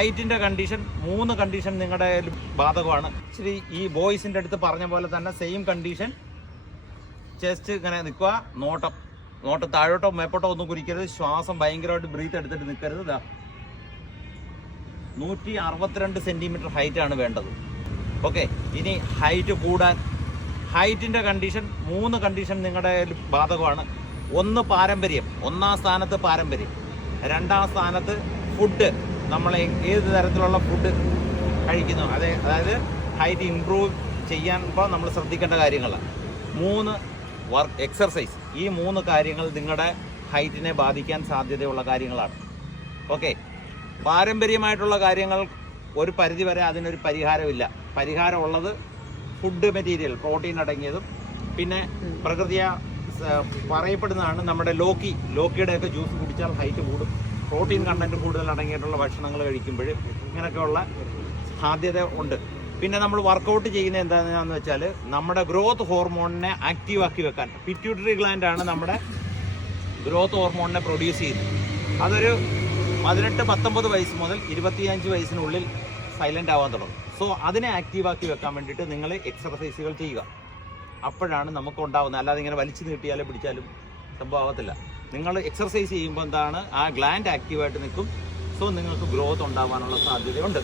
ഹൈറ്റിന്റെ condition മൂന്ന് condition നിങ്ങളുടെ ബാധകമാണ്. ശരി ഈ ബോയ്സിന്റെ അടുത്ത് പറഞ്ഞ പോലെ തന്നെ സെയിം കണ്ടീഷൻ ചെസ്റ്റ് ഇങ്ങനെ നിൽക്കുക നോട്ടം. നോട്ടം താഴോട്ടോ മേപ്പോട്ടോ ഒന്നും കുരിക്കരുത്. ശ്വാസം ഭയങ്കരമായിട്ട് ബ്രീത്ത് എടുത്തിട്ട് നിൽക്കരുത്. ഇതാ നൂറ്റി അറുപത്തിരണ്ട് സെന്റിമീറ്റർ ഹൈറ്റ് ആണ് വേണ്ടത്. ഓക്കെ ഇനി ഹൈറ്റ് കൂടാൻ. ഹൈറ്റിന്റെ കണ്ടീഷൻ മൂന്ന് കണ്ടീഷൻ നിങ്ങളുടെ ബാധകമാണ്. ഒന്ന് പാരമ്പര്യം ഒന്നാം സ്ഥാനത്ത് പാരമ്പര്യം. രണ്ടാം സ്ഥാനത്ത് ഫുഡ് നമ്മൾ ഏത് തരത്തിലുള്ള ഫുഡ് കഴിക്കുന്നു അതെ അതായത് ഹൈറ്റ് ഇമ്പ്രൂവ് ചെയ്യാൻ ഇപ്പോൾ നമ്മൾ ശ്രദ്ധിക്കേണ്ട കാര്യങ്ങൾ മൂന്ന് വർക്ക് എക്സർസൈസ് ഈ മൂന്ന് കാര്യങ്ങൾ നിങ്ങളുടെ ഹൈറ്റിനെ ബാധിക്കാൻ സാധ്യതയുള്ള കാര്യങ്ങളാണ്. ഓക്കെ പാരമ്പര്യമായിട്ടുള്ള കാര്യങ്ങൾ ഒരു പരിധി വരെ അതിനൊരു പരിഹാരമില്ല. പരിഹാരമുള്ളത് ഫുഡ് മെറ്റീരിയൽ പ്രോട്ടീൻ അടങ്ങിയതും പിന്നെ പ്രകൃതിയ പറയപ്പെടുന്നതാണ് നമ്മുടെ ലോക്കി. ലോക്കിയുടെയൊക്കെ ജ്യൂസ് കുടിച്ചാൽ ഹൈറ്റ് കൂടും. പ്രോട്ടീൻ കണ്ടന്റ് കൂടുതൽ അടങ്ങിയിട്ടുള്ള ഭക്ഷണങ്ങൾ കഴിക്കുമ്പോൾ ഇങ്ങനെയൊക്കെയുള്ള സാധ്യത ഉണ്ട്. പിന്നെ നമ്മൾ വർക്കൗട്ട് ചെയ്യുന്ന എന്താണെന്ന് വെച്ചാൽ നമ്മുടെ ഗ്രോത്ത് ഹോർമോണിനെ ആക്റ്റീവ് ആക്കി വെക്കാൻ. പിറ്റ്യൂട്ടറി ഗ്ലാൻഡ് ആണ് നമ്മുടെ ഗ്രോത്ത് ഹോർമോണിനെ പ്രൊഡ്യൂസ് ചെയ്യുന്നത്. അതൊരു പതിനെട്ട് പത്തൊമ്പത് വയസ്സ് മുതൽ ഇരുപത്തിയഞ്ച് വയസ്സിനുള്ളിൽ സൈലന്റ് ആവാൻ തുടങ്ങും. സോ അതിനെ ആക്റ്റീവ് ആക്കി വെക്കാൻ വേണ്ടിയിട്ട് നിങ്ങൾ എക്സർസൈസുകൾ ചെയ്യുക. അപ്പോഴാണ് നമുക്ക് ഉണ്ടാവുന്നത്. അല്ലാതെ ഇങ്ങനെ വലിച്ചു നീട്ടിയാലും പിടിച്ചാലും സംഭവത്തില്ല നിങ്ങൾ എക്സർസൈസ് ചെയ്യുമ്പോൾ എന്താണ് ആ ഗ്ലാൻഡ് ആക്റ്റീവായിട്ട് നിൽക്കും. സോ നിങ്ങൾക്ക് ഗ്രോത്ത് ഉണ്ടാവാനുള്ള സാധ്യതയുണ്ട്.